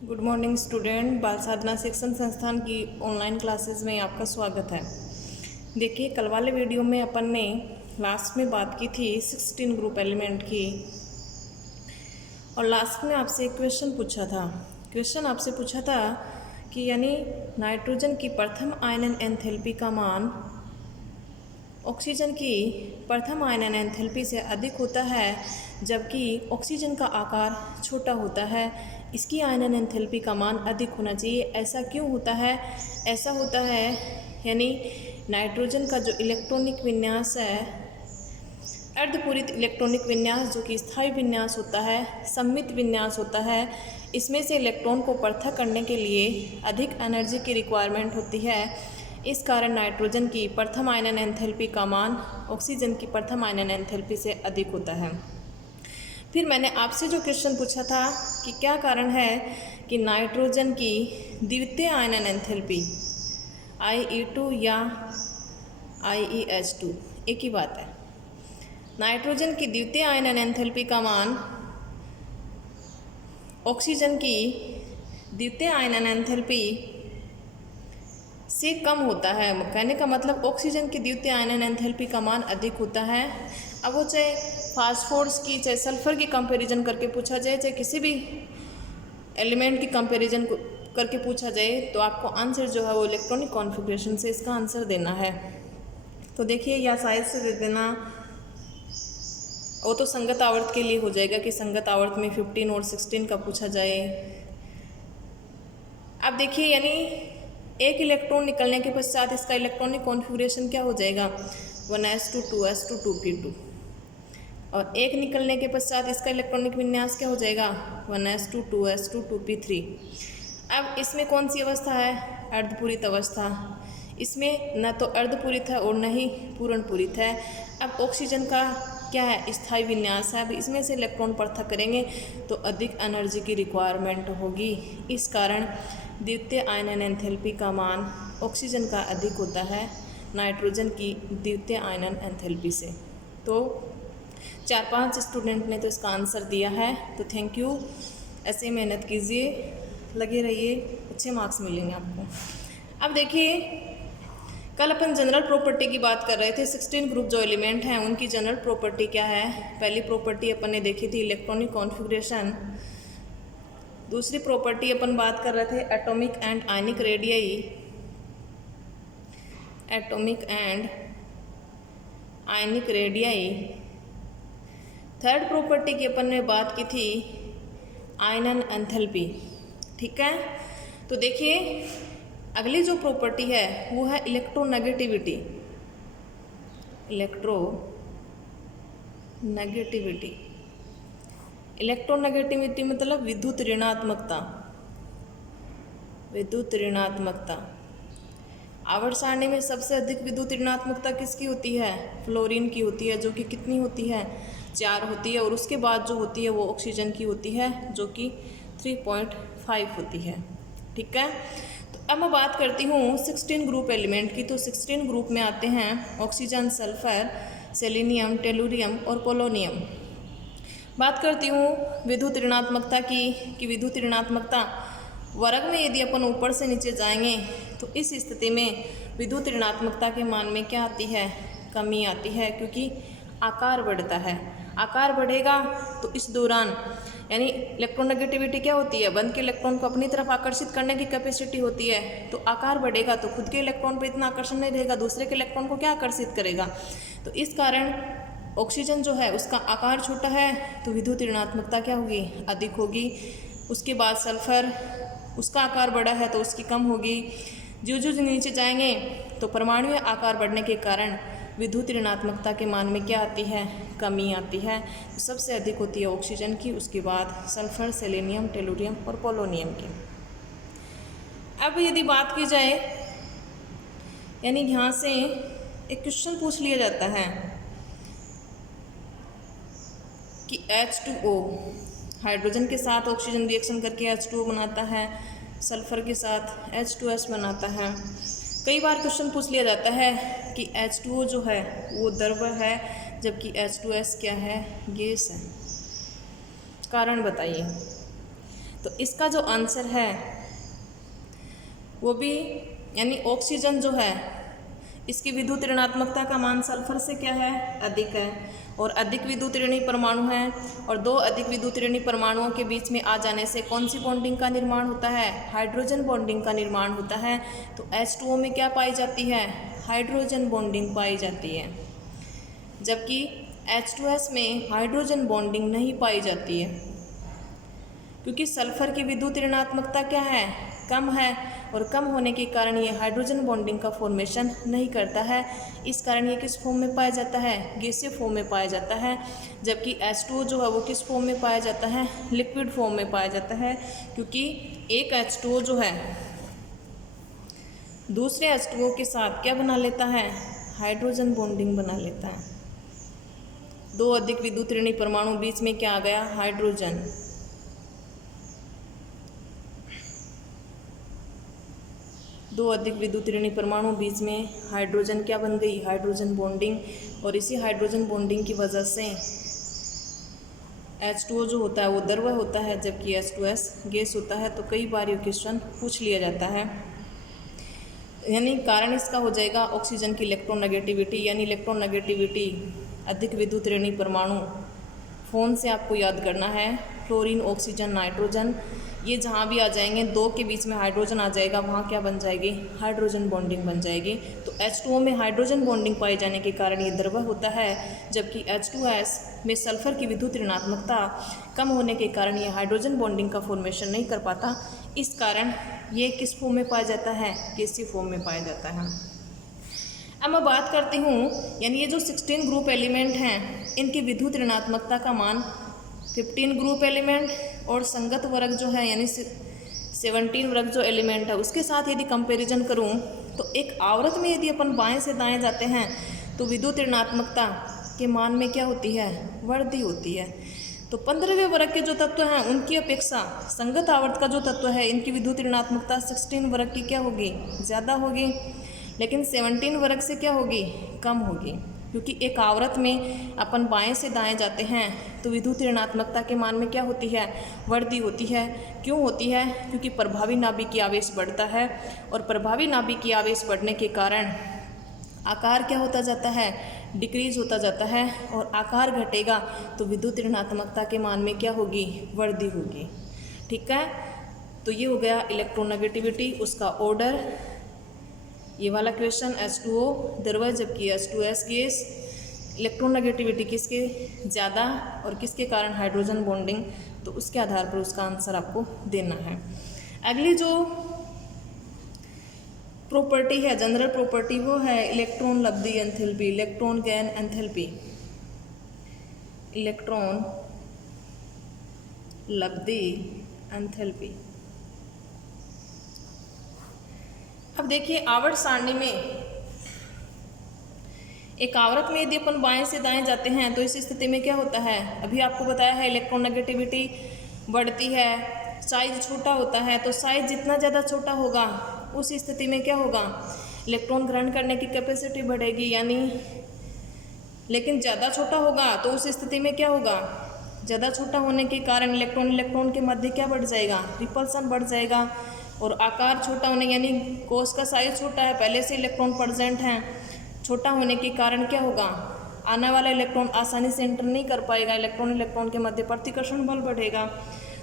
Good morning student. बाल साधना शिक्षण संस्थान की ऑनलाइन क्लासेस में आपका स्वागत है। देखिए, कल वाले वीडियो में अपन ने लास्ट में बात की थी 16 ग्रुप एलिमेंट की, और लास्ट में आपसे एक क्वेश्चन पूछा था। क्वेश्चन आपसे पूछा था कि यानी नाइट्रोजन की प्रथम आयनन एंथैल्पी का मान ऑक्सीजन की प्रथम आयनन एंथैल्पी से अधिक होता है, जबकि ऑक्सीजन का आकार छोटा होता है। इसकी आयनन एंथैल्पी का मान अधिक होना चाहिए। ऐसा क्यों होता है? ऐसा होता है यानी नाइट्रोजन का जो इलेक्ट्रॉनिक विन्यास है, अर्धपूरित इलेक्ट्रॉनिक विन्यास, जो कि स्थायी विन्यास होता है, सममित विन्यास होता है, इसमें से इलेक्ट्रॉन को पृथक करने के लिए अधिक एनर्जी की रिक्वायरमेंट होती है। इस कारण नाइट्रोजन की प्रथम आयनन एंथैल्पी का मान ऑक्सीजन की प्रथम आयनन एंथैल्पी से अधिक होता है। फिर मैंने आपसे जो क्वेश्चन पूछा था कि क्या कारण है कि नाइट्रोजन की द्वितीय आयनन एंथैल्पी IE2 या IEH2 एक ही बात है। नाइट्रोजन की द्वितीय आयनन एंथैल्पी का मान ऑक्सीजन की द्वितीय आयनन एंथैल्पी से कम होता है। कहने का मतलब ऑक्सीजन की द्वितीय आयनन एंथैल्पी का मान अधिक होता है। अब वो चाहे फास्फोरस की, चाहे सल्फर की कंपैरिजन करके पूछा जाए, चाहे किसी भी एलिमेंट की कंपैरिजन करके पूछा जाए, तो आपको आंसर जो है वो इलेक्ट्रॉनिक कॉन्फ़िगरेशन से इसका आंसर देना है। तो देखिए, या शायद से दे देना, वो तो संगत आवर्त के लिए हो जाएगा कि संगत आवर्त में 15 और 16 का पूछा जाए। अब देखिए, यानी एक इलेक्ट्रॉन निकलने के पश्चात इसका इलेक्ट्रॉनिक कॉन्फ़िगरेशन क्या हो जाएगा? 1s2 2s2 2p2। और एक निकलने के पश्चात इसका इलेक्ट्रॉनिक विन्यास क्या हो जाएगा? 1s2 2s2 2p3। अब इसमें कौन सी अवस्था है? अर्धपूरित अवस्था। इसमें न तो अर्धपूरित है और न ही पूर्ण पूरित है। अब ऑक्सीजन का क्या है? स्थायी विन्यास है। अब इसमें से इलेक्ट्रॉन पृथक करेंगे तो अधिक एनर्जी की रिक्वायरमेंट होगी। इस कारण द्वितीय आयनन एंथैल्पी का मान ऑक्सीजन का अधिक होता है नाइट्रोजन की द्वितीय आयनन एंथैल्पी से। तो 4-5 स्टूडेंट ने तो इसका आंसर दिया है। तो थैंक यू। ऐसे ही मेहनत कीजिए, लगे रहिए, अच्छे मार्क्स मिलेंगे आपको। अब देखिए, कल अपन जनरल प्रॉपर्टी की बात कर रहे थे। 16 ग्रुप जो एलिमेंट हैं उनकी जनरल प्रॉपर्टी क्या है? पहली प्रॉपर्टी अपन ने देखी थी इलेक्ट्रॉनिक कॉन्फ़िगरेशन। दूसरी प्रॉपर्टी अपन बात कर रहे थे atomic and ionic radii, atomic and ionic radii. Third property की अपन ने बात की थी आयनन एंथैल्पी। ठीक है, तो देखिए, अगली जो प्रॉपर्टी है वो है इलेक्ट्रोनेगेटिविटी। इलेक्ट्रोनेगेटिविटी, इलेक्ट्रोनेगेटिविटी मतलब विद्युत ऋणात्मकता। विद्युत ऋणात्मकता। आवर्त सारणी में सबसे अधिक विद्युत ऋणात्मकता किसकी होती है? फ्लोरीन की होती है, जो कि कितनी होती है? 4 होती है। और उसके बाद जो होती है वो ऑक्सीजन की होती है, जो कि 3.5 होती है। ठीक है, तो अब मैं बात करती हूँ 16 ग्रुप एलिमेंट की। तो 16 ग्रुप में आते हैं ऑक्सीजन, सल्फर, सेलेनियम, टेलुरियम और पोलोनियम। बात करती हूँ विद्युत ऋणात्मकता की, कि विद्युत ऋणात्मकता वर्ग में यदि अपन ऊपर से नीचे जाएंगे तो इस स्थिति में विद्युत ऋणात्मकता के मान में क्या आती है? कमी आती है, क्योंकि आकार बढ़ता है। आकार बढ़ेगा तो इस दौरान यानी इलेक्ट्रोनेगेटिविटी क्या होती है? बंद के इलेक्ट्रॉन को अपनी तरफ आकर्षित करने की कैपेसिटी होती है। तो आकार बढ़ेगा तो खुद के इलेक्ट्रॉन पर इतना आकर्षण नहीं रहेगा, दूसरे के इलेक्ट्रॉन को क्या आकर्षित करेगा? तो इस कारण ऑक्सीजन जो है उसका आकार छोटा है, तो विद्युत ऋणात्मकता क्या होगी? अधिक होगी। उसके बाद सल्फर, उसका आकार बड़ा है तो उसकी कम होगी। जो नीचे जाएंगे तो परमाणुीय आकार बढ़ने के कारण विद्युत ऋणात्मकता के मान में क्या आती है? कमी आती है। तो सबसे अधिक होती है ऑक्सीजन की, उसके बाद सल्फर, सेलेनियम, टेलुरियम और पोलोनियम की। अब यदि बात की जाए, यानी यहाँ से एक क्वेश्चन पूछ लिया जाता है कि H2O हाइड्रोजन के साथ ऑक्सीजन रिएक्शन करके H2O बनाता है, सल्फर के साथ H2S बनाता है। कई बार क्वेश्चन पूछ लिया जाता है कि H2O जो है वो द्रव है, जबकि H2S क्या है? गैस है। कारण बताइए। तो इसका जो आंसर है वो भी यानी ऑक्सीजन जो है इसकी विद्युत ऋणात्मकता का मान सल्फर से क्या है, अधिक है, और अधिक विद्युत ऋणी परमाणु है, और दो अधिक विद्युत ऋणी परमाणुओं के बीच में आ जाने से कौन सी बॉन्डिंग का निर्माण होता है, हाइड्रोजन बॉन्डिंग का निर्माण होता है। तो H2O में क्या पाई जाती है, हाइड्रोजन बॉन्डिंग पाई जाती है, जबकि H2S में हाइड्रोजन बॉन्डिंग नहीं पाई जाती है, क्योंकि सल्फर की विद्युत ऋणात्मकता क्या है, कम है, और कम होने के कारण ये हाइड्रोजन बॉन्डिंग का फॉर्मेशन नहीं करता है। इस कारण ये किस फॉर्म में पाया जाता है, गैसीय फॉर्म में पाया जाता है, जबकि H2O जो है वो किस फॉर्म में पाया जाता है, लिक्विड फॉर्म में पाया जाता है, क्योंकि एक H2O जो है दूसरे H2O के साथ क्या बना लेता है, हाइड्रोजन बॉन्डिंग बना लेता है। दो अधिक विद्युत ऋणी परमाणु बीच में क्या आ गया, हाइड्रोजन। दो अधिक विद्युत ऋणी परमाणु बीच में हाइड्रोजन क्या बन गई, हाइड्रोजन बॉन्डिंग, और इसी हाइड्रोजन बॉन्डिंग की वजह से H2O जो होता है वो द्रव्य होता है, जबकि H2S गैस होता है। तो कई बार ये क्वेश्चन पूछ लिया जाता है, यानी कारण इसका हो जाएगा ऑक्सीजन की इलेक्ट्रोनेगेटिविटी, यानी इलेक्ट्रोनेगेटिविटी अधिक विद्युत ऋणी परमाणु। फ़ोन से आपको याद करना है, फ्लोरीन, ऑक्सीजन, नाइट्रोजन, ये जहाँ भी आ जाएंगे, दो के बीच में हाइड्रोजन आ जाएगा, वहाँ क्या बन जाएगी, हाइड्रोजन बॉन्डिंग बन जाएगी। तो H2O में हाइड्रोजन बॉन्डिंग पाए जाने के कारण ये द्रव्य होता है, जबकि H2S में सल्फर की विद्युत ऋणात्मकता कम होने के कारण ये हाइड्रोजन बॉन्डिंग का फॉर्मेशन नहीं कर पाता। इस कारण ये किस फॉर्म में पाया जाता है, गैसीय फॉर्म में पाया जाता है। अब मैं बात करती हूँ, यानी ये जो 16 ग्रुप एलिमेंट हैं इनकी विद्युत ऋणात्मकता का मान 15 ग्रुप एलिमेंट और संगत वर्ग जो है यानी 17 वर्ग जो एलिमेंट है उसके साथ यदि कंपैरिजन करूं तो एक आवर्त में यदि अपन बाएं से दाएं जाते हैं तो विद्युत ऋणात्मकता के मान में क्या होती है, वृद्धि होती है। तो 15वें वर्ग के जो तत्व हैं उनकी अपेक्षा संगत आवर्त का जो तत्व है इनकी विद्युत ऋणात्मकता 16 वर्ग की क्या होगी, ज़्यादा होगी, लेकिन 17 वर्ग से क्या होगी, कम होगी, क्योंकि एक आवर्त में अपन बाएं से दाएं जाते हैं तो विद्युत ऋणात्मकता के मान में क्या होती है, वृद्धि होती है। क्यों होती है, क्योंकि प्रभावी नाभिकीय आवेश बढ़ता है, और प्रभावी नाभिकीय आवेश बढ़ने के कारण आकार क्या होता जाता है, डिक्रीज होता जाता है, और आकार घटेगा तो विद्युत ऋणात्मकता के मान में क्या होगी, वृद्धि होगी। ठीक है, तो ये हो गया इलेक्ट्रोनेगेटिविटी, उसका ऑर्डर। ये वाला क्वेश्चन H2O द्रव्य जबकि H2S गैस, इलेक्ट्रोनेगेटिविटी किसके ज़्यादा और किसके कारण हाइड्रोजन बॉन्डिंग, तो उसके आधार पर उसका आंसर आपको देना है। अगली जो प्रॉपर्टी है, जनरल प्रॉपर्टी, वो है इलेक्ट्रॉन लब्धि enthalpy, electron gain enthalpy, electron लब्धि एंथैल्पी। अब देखिए आवर्त सारणी में एक आवर्त में यदि अपन बाएं से दाएं जाते हैं तो इस स्थिति में क्या होता है, अभी आपको बताया है इलेक्ट्रोनेगेटिविटी बढ़ती है, साइज छोटा होता है, तो साइज जितना ज़्यादा छोटा होगा उस स्थिति में क्या होगा, इलेक्ट्रॉन ग्रहण करने की कैपेसिटी बढ़ेगी, यानी लेकिन ज़्यादा छोटा होगा तो उस स्थिति में क्या होगा, ज़्यादा छोटा होने के कारण इलेक्ट्रॉन के मध्य क्या बढ़ जाएगा, रिपल्सन बढ़ जाएगा, और आकार छोटा होने यानी कोश का साइज छोटा है, पहले से इलेक्ट्रॉन प्रेजेंट हैं, छोटा होने के कारण क्या होगा, आने वाला इलेक्ट्रॉन आसानी से एंटर नहीं कर पाएगा, इलेक्ट्रॉन के मध्य प्रतिकर्षण बल बढ़ेगा।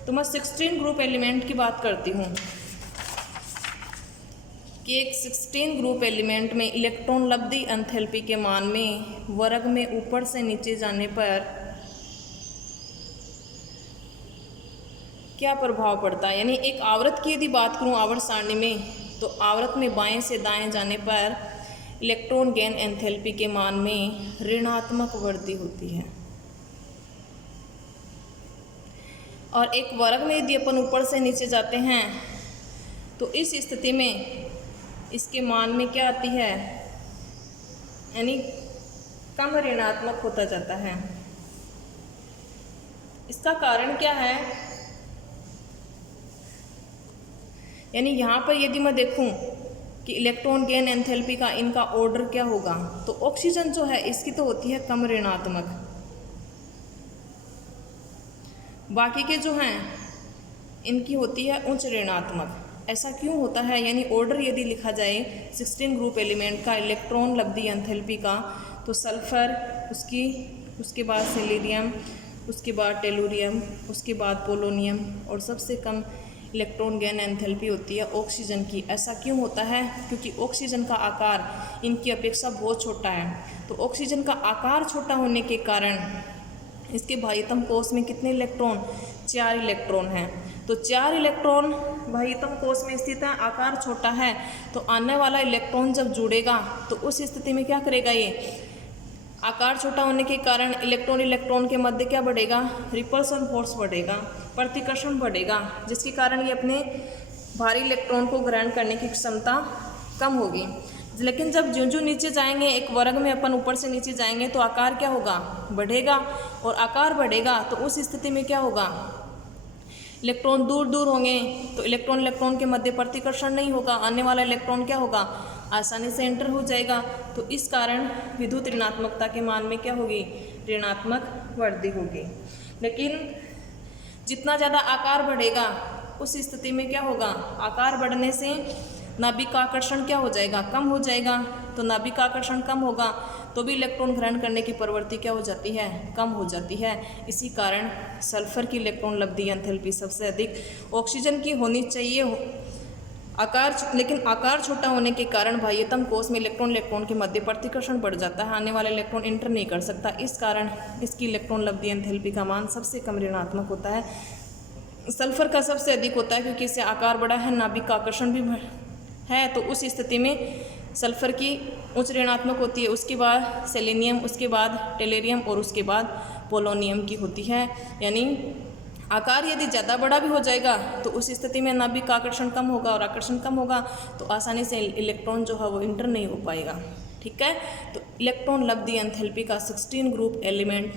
तो मैं 16 ग्रुप एलिमेंट की बात करती हूँ कि एक 16 ग्रुप एलिमेंट में इलेक्ट्रॉन लब्धि एंथैल्पी के मान में वर्ग में ऊपर से नीचे जाने पर क्या प्रभाव पड़ता है। यानी एक आवर्त की यदि बात करूं आवर्त सारणी में, तो आवर्त में बाएं से दाएं जाने पर इलेक्ट्रॉन गेन एंथैल्पी के मान में ऋणात्मक वृद्धि होती है, और एक वर्ग में यदि अपन ऊपर से नीचे जाते हैं तो इस स्थिति में इसके मान में क्या आती है, यानी कम ऋणात्मक होता जाता है। इसका कारण क्या है, यानी यहाँ पर यदि मैं देखूं कि इलेक्ट्रॉन गेन एंथैल्पी का इनका ऑर्डर क्या होगा, तो ऑक्सीजन जो है इसकी तो होती है कम ऋणात्मक, बाकी के जो हैं इनकी होती है उच्च ऋणात्मक। ऐसा क्यों होता है, यानी ऑर्डर यदि लिखा जाए 16 ग्रुप एलिमेंट का इलेक्ट्रॉन लब्धि एंथैल्पी का, तो सल्फर, उसके बाद सिलिरियम, उसके बाद टेलुरियम, उसके बाद पोलोनियम, और सबसे कम इलेक्ट्रॉन गेन एंथैल्पी होती है ऑक्सीजन की। ऐसा क्यों होता है? क्योंकि ऑक्सीजन का आकार इनकी अपेक्षा बहुत छोटा है। तो ऑक्सीजन का आकार छोटा होने के कारण इसके बाह्यतम कोश में कितने इलेक्ट्रॉन? 4 इलेक्ट्रॉन हैं। तो 4 इलेक्ट्रॉन बाह्यतम कोश में स्थित है, आकार छोटा है, तो आने वाला इलेक्ट्रॉन जब जुड़ेगा तो उस स्थिति में क्या करेगा? ये आकार छोटा होने के कारण इलेक्ट्रॉन के मध्य क्या बढ़ेगा? रिपल्सन फोर्स बढ़ेगा, प्रतिकर्षण बढ़ेगा, जिसके कारण ये अपने भारी इलेक्ट्रॉन को ग्रहण करने की क्षमता कम होगी। लेकिन जब ज्यों नीचे जाएंगे, एक वर्ग में अपन ऊपर से नीचे जाएंगे, तो आकार क्या होगा? बढ़ेगा। और आकार बढ़ेगा तो उस स्थिति में क्या होगा? इलेक्ट्रॉन दूर दूर होंगे, तो इलेक्ट्रॉन के मध्य प्रतिकर्षण नहीं होगा, आने वाला इलेक्ट्रॉन क्या होगा? आसानी से एंटर हो जाएगा। तो इस कारण विद्युत ऋणात्मकता के मान में क्या होगी? ऋणात्मक वृद्धि होगी। लेकिन जितना ज़्यादा आकार बढ़ेगा उस स्थिति में क्या होगा? आकार बढ़ने से नाभिक का आकर्षण क्या हो जाएगा? कम हो जाएगा। तो नाभिक का आकर्षण कम होगा तो भी इलेक्ट्रॉन ग्रहण करने की प्रवृत्ति क्या हो जाती है? कम हो जाती है। इसी कारण सल्फर की इलेक्ट्रॉन लब्धि एंथैल्पी सबसे अधिक ऑक्सीजन की होनी चाहिए। लेकिन आकार छोटा होने के कारण बाह्यतम कोश में इलेक्ट्रॉन के मध्य प्रतिकर्षण बढ़ जाता है, आने वाला इलेक्ट्रॉन इंटर नहीं कर सकता। इस कारण इसकी इलेक्ट्रॉन लब्धि एंथैल्पी का मान सबसे कम ऋणात्मक होता है। सल्फर का सबसे अधिक होता है क्योंकि इससे आकार बड़ा है, नाभिक का आकर्षण भी है, तो उस स्थिति में सल्फर की उच्च ऋणात्मक होती है। उसके बाद सेलेनियम, उसके बाद टेलेरियम और उसके बाद पोलोनियम की होती है। यानी आकार यदि ज़्यादा बड़ा भी हो जाएगा तो उस स्थिति में नाभिक का आकर्षण कम होगा, और आकर्षण कम होगा तो आसानी से इलेक्ट्रॉन जो है वो इंटर नहीं हो पाएगा। ठीक है, तो इलेक्ट्रॉन लब्धि एंथैल्पी का 16 ग्रुप एलिमेंट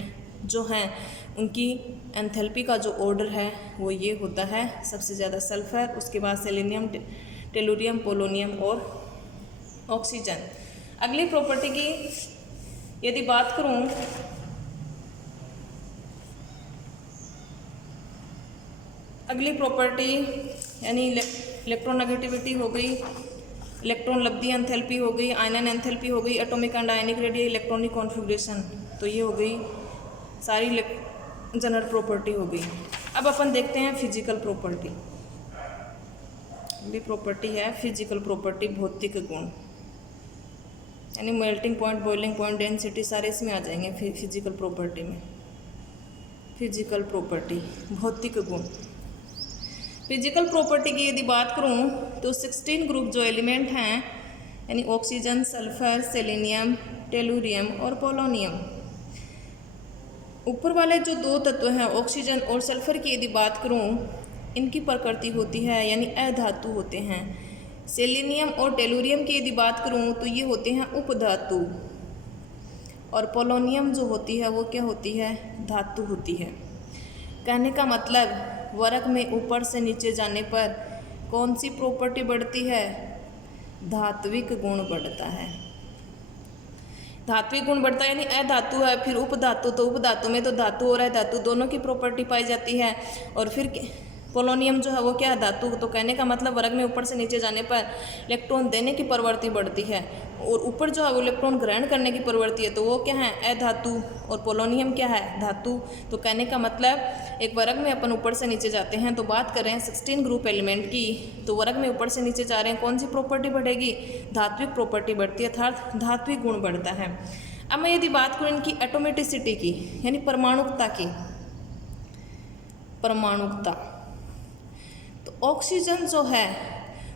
जो हैं उनकी एंथैल्पी का जो ऑर्डर है वो ये होता है। सबसे ज़्यादा सल्फर, उसके बाद सेलेनियम, टेलुरियम, पोलोनियम और ऑक्सीजन। अगली प्रॉपर्टी की यदि बात करूं, अगली प्रॉपर्टी यानी इलेक्ट्रोनेगेटिविटी हो गई, इलेक्ट्रॉन लब्धि एंथैल्पी हो गई, आयनन एंथैल्पी हो गई, atomic and ionic radial electronic configuration, तो ये हो गई सारी जनरल प्रॉपर्टी हो गई। अब अपन देखते हैं फिजिकल प्रॉपर्टी। अगली प्रॉपर्टी है फिजिकल प्रॉपर्टी, भौतिक गुण, यानी melting point, boiling point, density सारे इसमें आ जाएंगे फिजिकल प्रॉपर्टी में। फिजिकल प्रॉपर्टी, भौतिक गुण। फिजिकल प्रॉपर्टी की यदि बात करूं तो 16 ग्रुप जो एलिमेंट हैं यानी ऑक्सीजन, सल्फर, सेलेनियम, टेलुरियम और पोलोनियम, ऊपर वाले जो 2 तत्व हैं ऑक्सीजन और सल्फर की यदि बात करूं, इनकी प्रकृति होती है यानी अधातु होते हैं। सेलेनियम और टेलुरियम की यदि बात करूं तो ये होते हैं उपधातु, और पोलोनियम जो होती है वो क्या होती है? धातु होती है। कहने का मतलब वर्ग में ऊपर से नीचे जाने पर कौन सी प्रॉपर्टी बढ़ती है? धात्विक गुण बढ़ता है। धात्विक गुण बढ़ता है यानी अधातु है, फिर उपधातु, तो उपधातु में तो धातु और अधातु दोनों की प्रॉपर्टी पाई जाती है। और फिर पोलोनियम जो है वो क्या है? धातु। तो कहने का मतलब वर्ग में ऊपर से नीचे जाने पर इलेक्ट्रॉन देने की प्रवृत्ति बढ़ती है, और ऊपर जो है वो इलेक्ट्रॉन ग्रहण करने की प्रवृत्ति है, तो वो क्या है? अधातु। और पोलोनियम क्या है? धातु। तो कहने का मतलब एक वर्ग में अपन ऊपर से नीचे जाते हैं, तो बात कर रहे हैं 16 ग्रुप एलिमेंट की, तो वर्ग में ऊपर से नीचे जा रहे हैं, कौन सी प्रॉपर्टी बढ़ेगी? धात्विक प्रॉपर्टी बढ़ती है, अर्थात धात्विक गुण बढ़ता है। अब मैं यदि बात करूँ इनकी एटोमेटिसिटी की, यानी परमाणुकता की, परमाणुकता, तो ऑक्सीजन जो है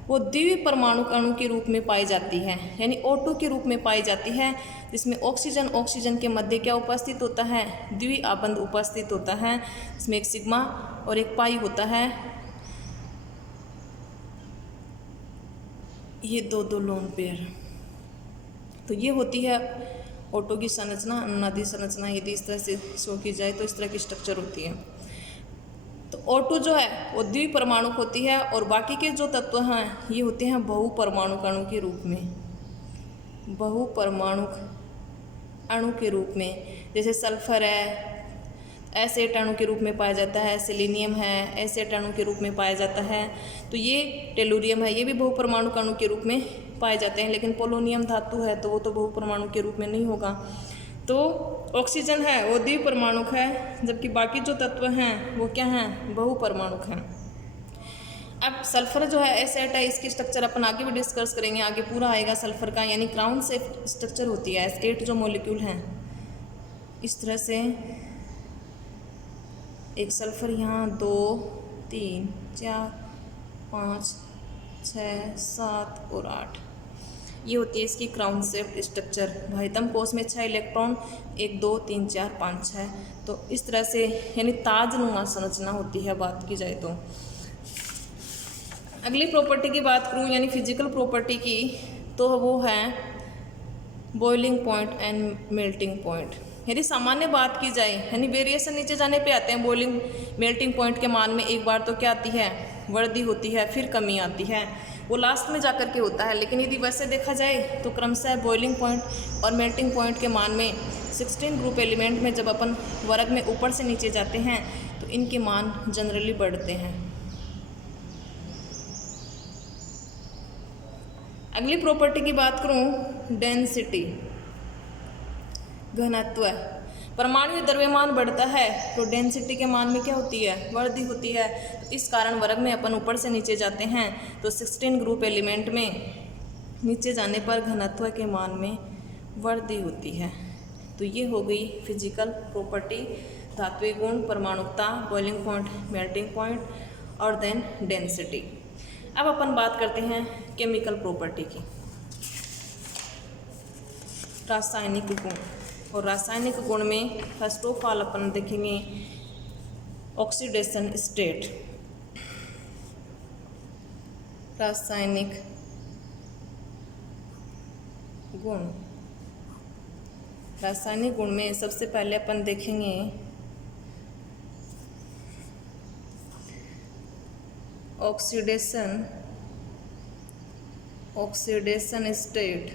वो द्वितीय परमाणु अणु के रूप में पाई जाती है, यानी O2 के रूप में पाई जाती है, जिसमें ऑक्सीजन के मध्य क्या उपस्थित होता है? द्वितीय आबंध उपस्थित होता है, इसमें एक सिग्मा और एक पाई होता है। ये दो लोन पेयर, तो ये होती है O2 की संरचना, अनुनादी संरचना। यदि इस तरह से शो की जाए तो इस तरह की स्ट्रक्चर होती है। तो O2 जो है वो द्वितीय परमाणु होती है, और बाकी के जो तत्व हैं ये होते हैं बहुपरमाणु अणु के रूप में, बहुपरमाणु अणु के रूप में। जैसे सल्फर है, एसेट अणु के रूप में पाया जाता है। सेलेनियम है एसेट अणु के रूप में पाया जाता है। तो ये टेलुरियम है, ये भी बहुपरमाणुक अणु के रूप में पाए जाते हैं। लेकिन पोलोनियम धातु है तो वो तो बहुपरमाणु के रूप में नहीं होगा। तो ऑक्सीजन है वो द्विपरमाणुक है, जबकि बाकी जो तत्व हैं वो क्या हैं, बहुपरमाणुक हैं। अब सल्फर जो है एसेट है, इसकी स्ट्रक्चर अपन आगे भी डिस्कस करेंगे, आगे पूरा आएगा सल्फर का, यानी क्राउन से स्ट्रक्चर होती है। एट जो मॉलिक्यूल हैं इस तरह से, एक सल्फर यहाँ 2 3 4 5 6 7 और 8, ये होती है इसकी क्राउन शेप्ड स्ट्रक्चर। भाइतम कोश में 6 इलेक्ट्रॉन, 1 2 3 4 5 6, तो इस तरह से यानी ताजनुमा संरचना होती है बात की जाए तो। अगली प्रॉपर्टी की बात करूँ यानी फिजिकल प्रॉपर्टी की, तो वो है boiling point and melting point. यदि सामान्य बात की जाए यानी वेरिएशन नीचे जाने पे आते हैं। बॉइलिंग मेल्टिंग पॉइंट के मान में एक बार तो क्या आती है, वृद्धि होती है, फिर कमी आती है, वो लास्ट में जाकर के होता है। लेकिन यदि वैसे देखा जाए तो क्रमशः बॉइलिंग पॉइंट और मेल्टिंग पॉइंट के मान में 16 ग्रुप एलिमेंट में जब अपन वर्ग में ऊपर से नीचे जाते हैं तो इनके मान जनरली बढ़ते हैं। अगली प्रॉपर्टी की बात करूं, डेंसिटी, घनत्व। परमाणु द्रव्यमान बढ़ता है तो डेंसिटी के मान में क्या होती है, वृद्धि होती है। तो इस कारण वर्ग में अपन ऊपर से नीचे जाते हैं तो 16 ग्रुप एलिमेंट में नीचे जाने पर घनत्व के मान में वृद्धि होती है। तो ये हो गई फिजिकल प्रॉपर्टी, धात्विक गुण, परमाणुकता, बॉइलिंग पॉइंट, मेल्टिंग पॉइंट और देन डेंसिटी। अब अपन बात करते हैं केमिकल प्रॉपर्टी की, रासायनिक गुण। और रासायनिक गुण में फर्स्ट ऑफ ऑल अपन देखेंगे ऑक्सीडेशन स्टेट। रासायनिक गुण, रासायनिक गुण में सबसे पहले अपन देखेंगे ऑक्सीडेशन स्टेट,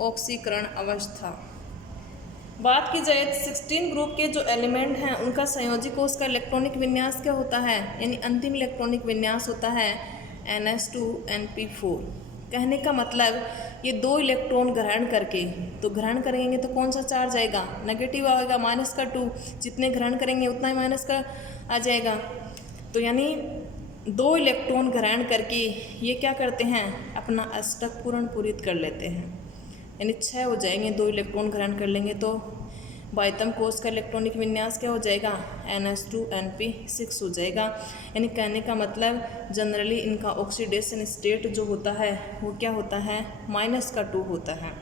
ऑक्सीकरण अवस्था। बात की जाए तो 16 ग्रुप के जो एलिमेंट हैं उनका संयोजी कोश का इलेक्ट्रॉनिक विन्यास क्या होता है, यानी अंतिम इलेक्ट्रॉनिक विन्यास होता है NH2NP4। कहने का मतलब ये 2 इलेक्ट्रॉन ग्रहण करके, तो ग्रहण करेंगे तो कौन सा चार्ज आएगा, नेगेटिव आएगा, -2। जितने ग्रहण करेंगे उतना ही माइनस का आ जाएगा। तो यानी 2 इलेक्ट्रॉन ग्रहण करके ये क्या करते हैं, अपना अष्टक पूरित कर लेते हैं, यानी 6 हो जाएंगे। 2 इलेक्ट्रॉन ग्रहण कर लेंगे तो बाह्यतम कोश का इलेक्ट्रॉनिक विन्यास क्या हो जाएगा, NH2NP6 हो जाएगा। यानी कहने का मतलब जनरली इनका ऑक्सीडेशन स्टेट जो होता है वो क्या होता है, -2 होता है।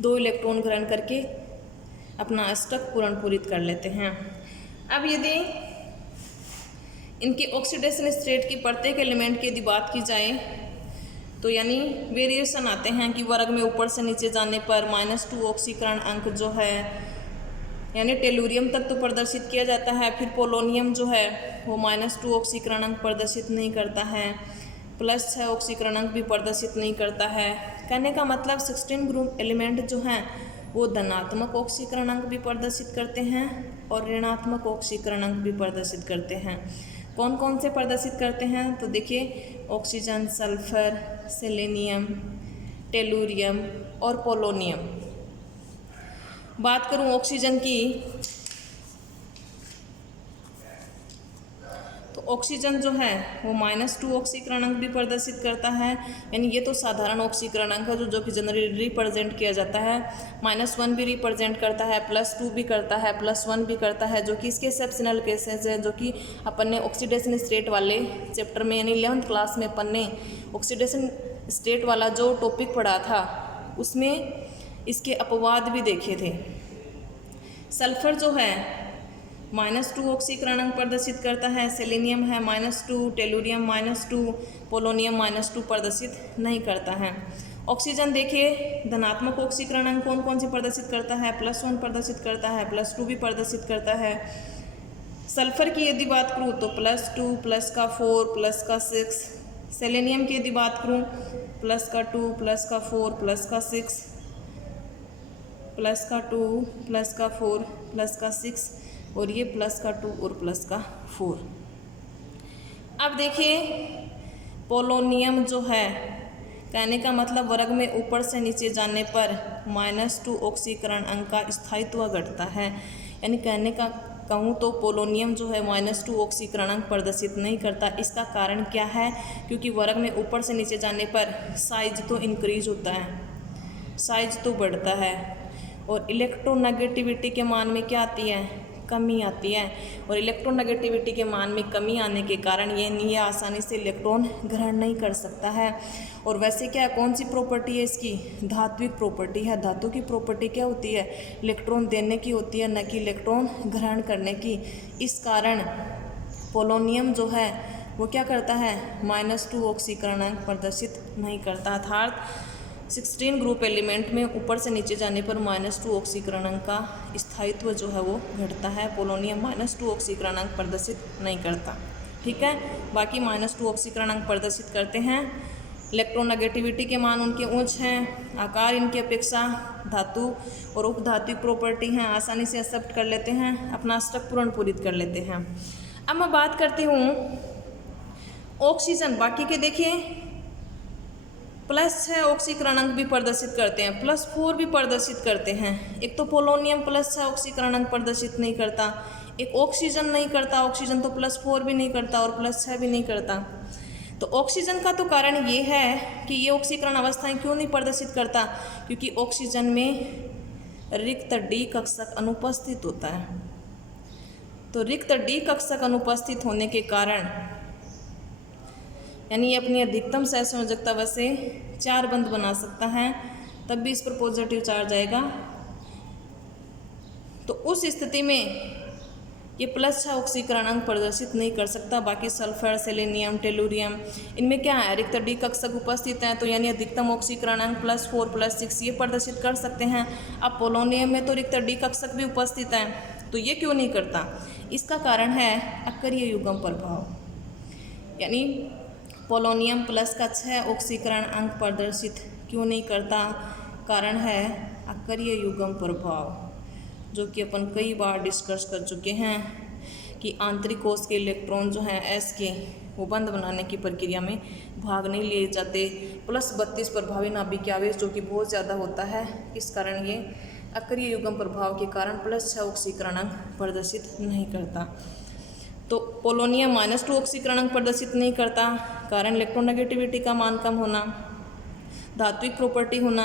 2 इलेक्ट्रॉन ग्रहण करके अपना अष्टक पूरित कर लेते हैं। अब यदि इनके ऑक्सीडेशन स्टेट की प्रत्येक एलिमेंट की यदि बात की जाए तो यानी वेरिएशन आते हैं कि वर्ग में ऊपर से नीचे जाने पर -2 ऑक्सीकरण अंक जो है, यानी टेलुरियम तक तो प्रदर्शित किया जाता है, फिर पोलोनियम जो है वो -2 ऑक्सीकरण अंक प्रदर्शित नहीं करता है, +6 ऑक्सीकरण अंक भी प्रदर्शित नहीं करता है। कहने का मतलब 16 ग्रुप एलिमेंट जो हैं वो धनात्मक ऑक्सीकरण अंक भी प्रदर्शित करते हैं और ऋणात्मक ऑक्सीकरण अंक भी प्रदर्शित करते हैं। कौन कौन से प्रदर्शित करते हैं, तो देखिए ऑक्सीजन, सल्फर, सेलेनियम, टेलुरियम और पोलोनियम। बात करूं ऑक्सीजन की, तो ऑक्सीजन जो है वो -2 ऑक्सीकरण अंक भी प्रदर्शित करता है, यानी ये तो साधारण ऑक्सीकरण अंक है जो कि जनरली रिप्रेजेंट किया जाता है। -1 भी रिप्रेजेंट करता है, +2 भी करता है, +1 भी करता है, जो कि इसके एक्सेप्शनल केसेस है, जो कि अपन ने ऑक्सीडेशन स्टेट वाले चैप्टर में यानी 11th क्लास में अपन ने ऑक्सीडेशन स्टेट वाला जो टॉपिक पढ़ा था उसमें इसके अपवाद भी देखे थे। सल्फर जो है -2 ऑक्सीकरण अंक प्रदर्शित करता है, सेलेनियम है -2, टेलुरियम -2, पोलोनियम -2 प्रदर्शित नहीं करता है। ऑक्सीजन देखिए धनात्मक ऑक्सीकरण अंक कौन कौन से प्रदर्शित करता है, +1 प्रदर्शित करता है, +2 भी प्रदर्शित करता है। सल्फर की यदि बात करूँ तो +2, +4, +6। सेलेनियम की यदि बात करूँ +2, +4, +6। प्लस का 2, प्लस का 4, प्लस का 6 और ये प्लस का 2 और प्लस का 4। अब देखिए पोलोनियम जो है, कहने का मतलब वर्ग में ऊपर से नीचे जाने पर -2 ऑक्सीकरण अंक का स्थायित्व घटता है। यानी कहने का कहूँ तो पोलोनियम जो है -2 ऑक्सीकरण अंक प्रदर्शित नहीं करता। इसका कारण क्या है? क्योंकि वर्ग में ऊपर से नीचे जाने पर साइज तो इंक्रीज होता है, साइज तो बढ़ता है, और इलेक्ट्रोनेगेटिविटी के मान में क्या आती है? कमी आती है। और इलेक्ट्रोनेगेटिविटी के मान में कमी आने के कारण ये आसानी से इलेक्ट्रॉन ग्रहण नहीं कर सकता है। और वैसे क्या है, कौन सी प्रॉपर्टी है इसकी? धात्विक प्रॉपर्टी है। धातु की प्रॉपर्टी क्या होती है? इलेक्ट्रॉन देने की होती है, न कि इलेक्ट्रॉन ग्रहण करने की। इस कारण पोलोनियम जो है वो क्या करता है? -2 ऑक्सीकरण अंक प्रदर्शित नहीं करता। अर्थात 16 ग्रुप एलिमेंट में ऊपर से नीचे जाने पर -2 ऑक्सीकरण अंक का स्थायित्व जो है वो घटता है। पोलोनियम -2 ऑक्सीकरण अंक प्रदर्शित नहीं करता। ठीक है, बाकी -2 ऑक्सीकरण अंक प्रदर्शित करते हैं। इलेक्ट्रोनेगेटिविटी के मान उनके उच्च हैं, आकार इनकी अपेक्षा धातु और उपधात्विक प्रॉपर्टी हैं, आसानी से एक्सेप्ट कर लेते हैं, अपना अष्टक पूर्ण पूरित कर लेते हैं। अब मैं बात करती हूँ ऑक्सीजन। बाकी के देखिए +6 ऑक्सीकरण अंक भी प्रदर्शित करते हैं, +4 भी प्रदर्शित करते हैं। एक तो पोलोनियम +6 ऑक्सीकरण अंक प्रदर्शित नहीं करता, एक ऑक्सीजन नहीं करता। ऑक्सीजन तो +4 भी नहीं करता और +6 भी नहीं करता। तो ऑक्सीजन का तो कारण ये है कि ये ऑक्सीकरण अवस्थाएं क्यों नहीं प्रदर्शित करता? क्योंकि ऑक्सीजन में रिक्त डी कक्षक अनुपस्थित होता है। तो रिक्त डी कक्षक अनुपस्थित होने के कारण यानी ये अपनी अधिकतम सहसंयोजकता वैसे 4 बंध बना सकता है, तब भी इस पर पॉजिटिव चार्ज आएगा। तो उस स्थिति में ये +6 ऑक्सीकरण अंक प्रदर्शित नहीं कर सकता। बाकी सल्फर, सेलेनियम, टेलुरियम, इनमें क्या है? रिक्त डी कक्षक उपस्थित हैं, तो यानी अधिकतम ऑक्सीकरण अंक +4, +6 ये प्रदर्शित कर सकते हैं। अब पोलोनियम में तो रिक्त डी कक्षक भी उपस्थित हैं, तो ये क्यों नहीं करता? इसका कारण है अक्करीय युग्म प्रभाव। यानी पोलोनियम +6 ऑक्सीकरण अंक प्रदर्शित क्यों नहीं करता? कारण है अक्करीय युग्म प्रभाव, जो कि अपन कई बार डिस्कस कर चुके हैं कि आंतरिक कोश के इलेक्ट्रॉन जो हैं S के, वो बंध बनाने की प्रक्रिया में भाग नहीं लिए जाते। +32 प्रभावी नाभिकीय आवेश जो कि बहुत ज़्यादा होता है, इस कारण ये अक्करीय युग्म प्रभाव के कारण +6 ऑक्सीकरण अंक प्रदर्शित नहीं करता। तो पोलोनियम -2 ऑक्सीकरण अंक प्रदर्शित नहीं करता, कारण इलेक्ट्रोनेगेटिविटी का मान कम होना, धात्विक प्रॉपर्टी होना,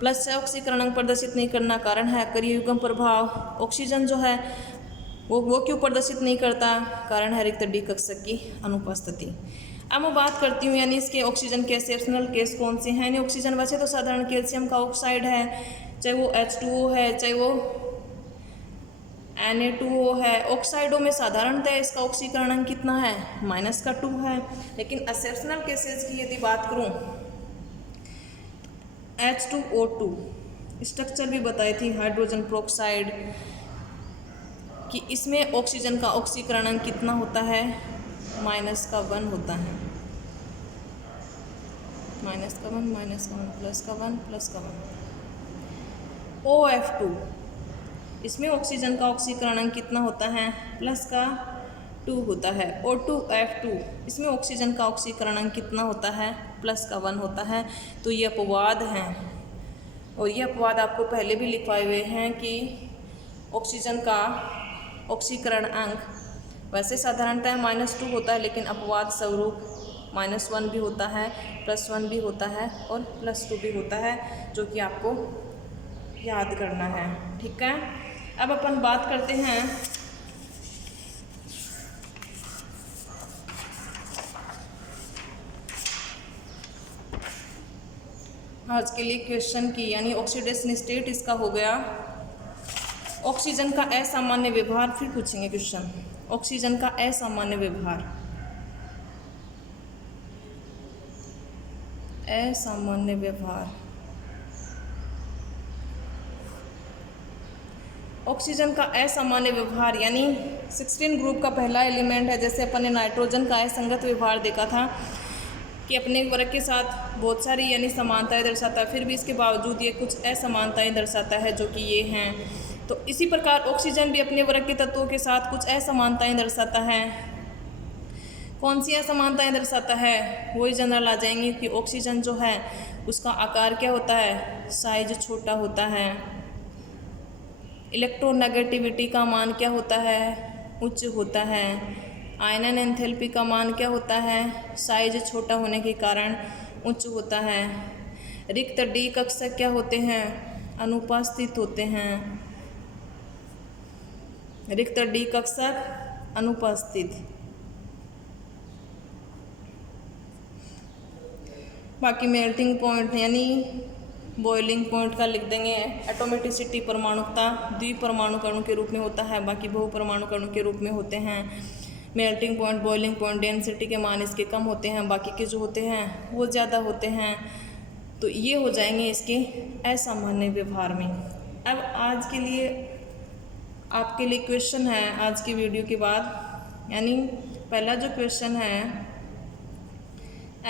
+6 ऑक्सीकरण अंक प्रदर्शित नहीं करना, कारण है अक्करीय युग्म प्रभाव। ऑक्सीजन जो है वो क्यों प्रदर्शित नहीं करता? कारण है रिक्त डी कक्षक की अनुपस्थिति। अब मैं बात करती हूँ यानी इसके ऑक्सीजन के एक्सेप्शनल केस कौन से हैं। यानी ऑक्सीजन वैसे तो साधारण कैल्शियम का ऑक्साइड है, चाहे वो H2O है, चाहे वो Na2O है। ऑक्साइडों में साधारणतः इसका ऑक्सीकरण अंक कितना है? -2 है। लेकिन एक्सेप्शनल केसेस की यदि बात करूं, H2O2 स्ट्रक्चर भी बताई थी, हाइड्रोजन प्रोक्साइड, कि इसमें ऑक्सीजन का ऑक्सीकरण अंक कितना होता है? -1 होता है। -1, +1, OF2 इसमें ऑक्सीजन का ऑक्सीकरण अंक कितना होता है? +2 होता है। O2F2 इसमें ऑक्सीजन का ऑक्सीकरण अंक कितना होता है? +1 होता है। तो ये अपवाद हैं, और ये अपवाद आपको पहले भी लिखवाए हुए हैं कि ऑक्सीजन का ऑक्सीकरण अंक वैसे साधारणतः -2 होता है, लेकिन अपवाद स्वरूप -1 भी होता है, +1 भी होता है और +2 भी होता है, जो कि आपको याद करना है। ठीक है, अब अपन बात करते हैं आज के लिए क्वेश्चन की, यानी ऑक्सीडेशन स्टेट इसका हो गया। ऑक्सीजन का असामान्य व्यवहार, फिर पूछेंगे क्वेश्चन, ऑक्सीजन का असामान्य व्यवहार। असामान्य व्यवहार, ऑक्सीजन का असामान्य व्यवहार यानी 16 ग्रुप का पहला एलिमेंट है। जैसे अपन ने नाइट्रोजन का असंगत व्यवहार देखा था, कि अपने वर्ग के साथ बहुत सारी यानी समानताएं दर्शाता है, फिर भी इसके बावजूद ये कुछ असमानताएं दर्शाता है जो कि ये हैं। तो इसी प्रकार ऑक्सीजन भी अपने वर्ग के तत्वों के साथ कुछ असमानताएं दर्शाता है। कौन सी असमानताएं दर्शाता है, वही जनरल आ जाएंगी कि ऑक्सीजन जो है उसका आकार क्या होता है, साइज छोटा होता है। इलेक्ट्रोनेगेटिविटी का मान क्या होता है, उच्च होता है। आयनन एंथैल्पी का मान क्या होता है, साइज छोटा होने के कारण उच्च होता है। रिक्त डी कक्षक क्या होते हैं, अनुपस्थित होते हैं। रिक्त डी कक्षक अनुपस्थित। बाकी मेल्टिंग पॉइंट यानी बॉइलिंग पॉइंट का लिख देंगे। एटोमेटिसिटी परमाणुकता द्विपरमाणु कणों के रूप में होता है, बाकी बहुपरमाणु कणों के रूप में होते हैं। Melting point, boiling point, density के मान इसके कम होते हैं, बाकी के जो होते हैं वो ज़्यादा होते हैं। तो ये हो जाएंगे इसके असामान्य व्यवहार में। अब आज के लिए आपके लिए क्वेश्चन है आज की वीडियो के बाद, यानी पहला जो क्वेश्चन है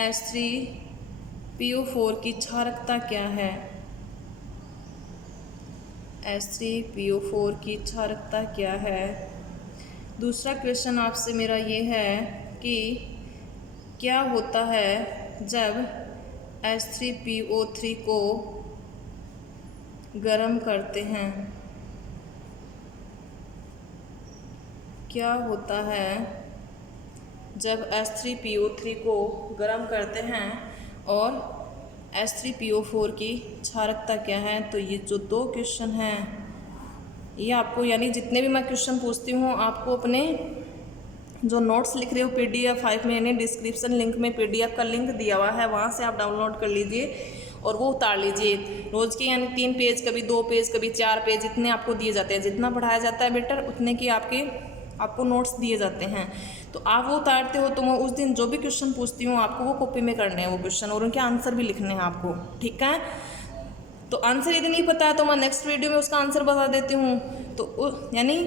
H3PO4 की क्षारकता क्या है। H3PO4 की क्षारकता क्या है। दूसरा क्वेश्चन आपसे मेरा ये है कि क्या होता है जब H3PO3 को गर्म करते हैं। क्या होता है जब H3PO3 को गर्म करते हैं और H3PO4 की क्षारकता क्या है। तो ये जो दो क्वेश्चन हैं ये आपको, यानी जितने भी मैं क्वेश्चन पूछती हूँ आपको अपने जो नोट्स लिख रहे हो PDF 5 मैंने डिस्क्रिप्शन लिंक में PDF का लिंक दिया हुआ है, वहाँ से आप डाउनलोड कर लीजिए और वो उतार लीजिए। रोज़ के यानी 3 पेज, कभी 2 पेज, कभी 4 पेज, इतने आपको दिए जाते हैं। जितना पढ़ाया जाता है बेटर उतने की आपको नोट्स दिए जाते हैं। तो आप वो उतारते हो तो मैं उस दिन जो भी क्वेश्चन पूछती हूँ आपको वो कॉपी में करने हैं वो क्वेश्चन, और उनके आंसर भी लिखने हैं आपको, ठीक है। तो आंसर यदि नहीं पता है तो मैं नेक्स्ट वीडियो में उसका आंसर बता देती हूँ। तो यानी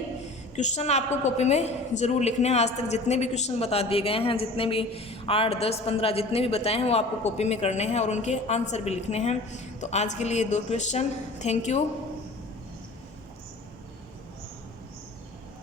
क्वेश्चन आपको कॉपी में ज़रूर लिखने हैं। आज तक जितने भी क्वेश्चन बता दिए गए हैं, जितने भी 8, 10, 15 जितने भी बताए हैं वो आपको कॉपी में करने हैं और उनके आंसर भी लिखने हैं। तो आज के लिए 2 क्वेश्चन। Thank you.